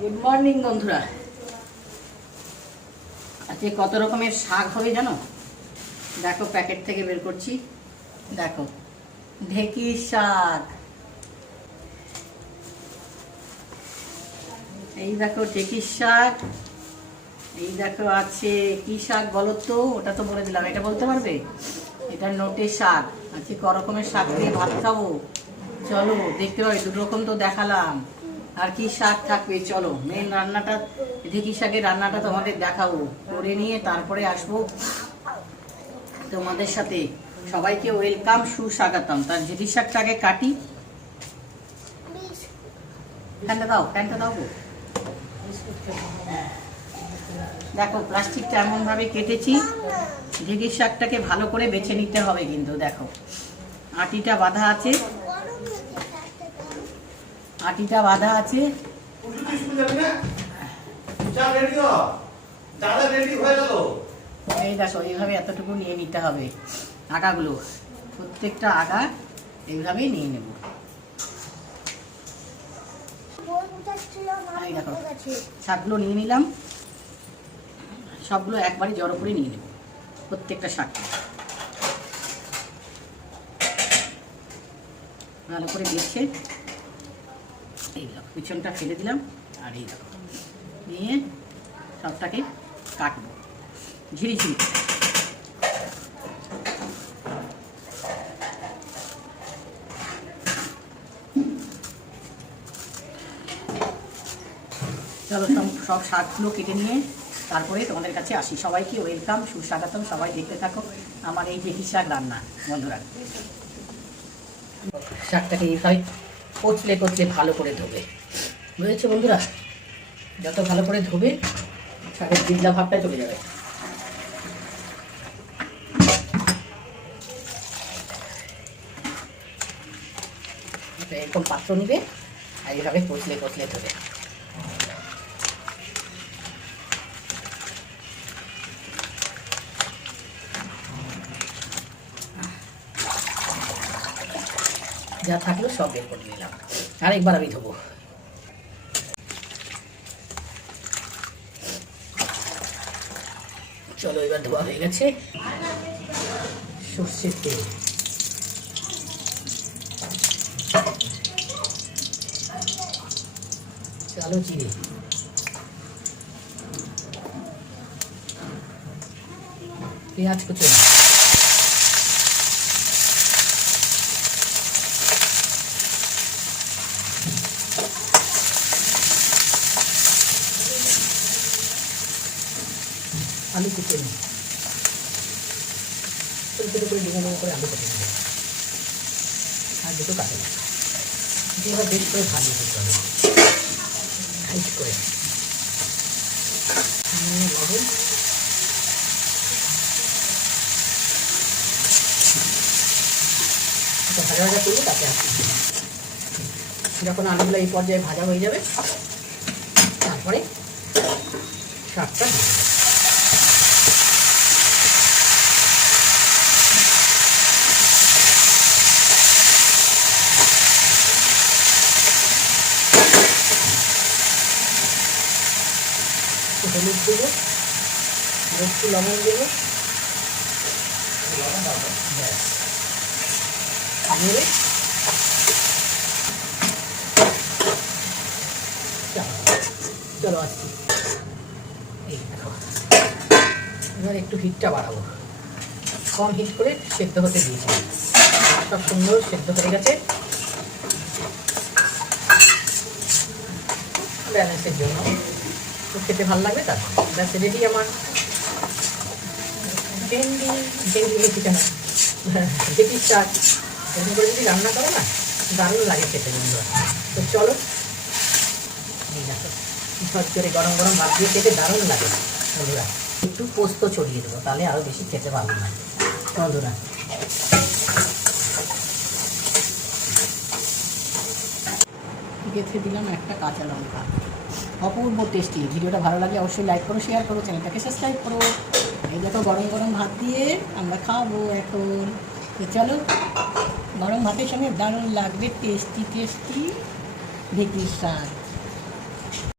Good morning বন্ধুরা। আজকে কত রকমের শাক হবে জানো? দেখো, প্যাকেট থেকে বের করছি। দেখো ঢেকির শাক। এই দেখো ঢেকির শাক। এই দেখো, আছে কি শাক বলো তো? ওটা তো বলে দিলাম, এটা বলতে পারবে? এটা নোটে শাক। আজকে ক রকমের শাক দিয়ে ভাত খাব? চলো, দেখতে পাবে, দু রকম তো দেখালাম। আর কি শাক থাকবে? চলো মেন রান্নাটা, ঢেকি শাকের রান্নাটা তোমাদের দেখাবো। করে নিয়ে তারপরে আসব তোমাদের সাথে। সবাইকে ওয়েলকাম সুস্বাগতম। তার ঢেকি শাকটাকে কাটি। ফ্যানটা দাও ফ্যানটা দাও। দেখো প্লাস্টিকটা এমন ভাবে কেটেছি ঢেঁড়ির শাকটাকে ভালো করে বেছে নিতে হবে কিন্তু, দেখো। আটিটা বাঁধা আছে। আটিটা বাঁধা আছে। এই দেখো এইভাবে এতটুকু নিয়ে নিতে হবে। আগাগুলো প্রত্যেকটা আগা এইভাবেই নিয়ে নেব। দেখো শাকগুলো নিয়ে নিলাম। সবগুলো একবারে জড়ো করে নিয়ে নেব প্রত্যেকটা শাক ভালো করে দেখছে এই দেখো, পিছনটা ফেলে দিলাম, আর এই দেখো, নিয়ে সবটাকে কাটবো ঝিরি ঝিরি চলো সব শাকগুলো কেটে নিয়ে তারপরে তোমাদের কাছে আসি। সবাইকে ওয়েলকাম, সুস্বাগতম, সবাই দেখতে থাকো আমার এই যে শাক রান্না, বন্ধুরা। শাকটাকে এইভাবে কচলে কচলে ভালো করে ধোবে। বুঝেছ বন্ধুরা? যত ভালো করে ধোবে শাকের বিদলা ভাবটা চলে যাবে। এরকম পাত্র নিবে আর এইভাবে কচলে কচলে ধোবে। যা থাকল সব বের করে নিলাম। আরেকবার আমি ধোবো। চলো, এবার ধোয়া হয়ে গেছে। সর্ষের তেল। কালো জিরে পেঁয়াজ কুচো আলু কুচে নিই। ছোটো ছোটো করে ডুবো করে আলু কেটে নেব আর দুটো কাটে এবার বেশ করে ভালো করে সামান্য লবণ। ভাজা ভাজা করব, তাতে যখন আলুগুলো এই পর্যায়ে ভাজা হয়ে যাবে, তারপরে শাকটা হলুদ দেবো, আর একটু লবণ দেবো। দিয়ে চলো আসছি। এবার একটু হিটটা বাড়াবো। কম হিট করে সেদ্ধ হতে দিয়েছি। সব সুন্দর সেদ্ধ হয়ে গেছে। ব্যালেন্সের জন্য। তো খেতে ভালো লাগবে তার ব্যাস রেডি আমার। ভেন্ডি ভেন্ডি রেখি কেন? দেখি শাক এরকম করে যদি রান্না করো না, দারুণ লাগে খেতে বন্ধুরা। তো চলো, এই ঝরঝরে গরম গরম ভাত দিয়ে খেতে দারুণ লাগে বন্ধুরা। একটু পোস্ত ছড়িয়ে দেবো, তাহলে আরও বেশি খেতে ভালো লাগে বন্ধুরা। গেঁথে দিলাম একটা কাঁচা লঙ্কা। অপূর্ব টেস্টি ভিডিওটা ভালো লাগে অবশ্যই লাইক করো শেয়ার করো চ্যানেলটাকে সাবস্ক্রাইব করো। এই তো গরম গরম ভাত দিয়ে আমরা খাব এখন। তো চলো, গরম ভাতের সঙ্গে দারুণ লাগবে টেস্টি টেস্টি ভেটির শাক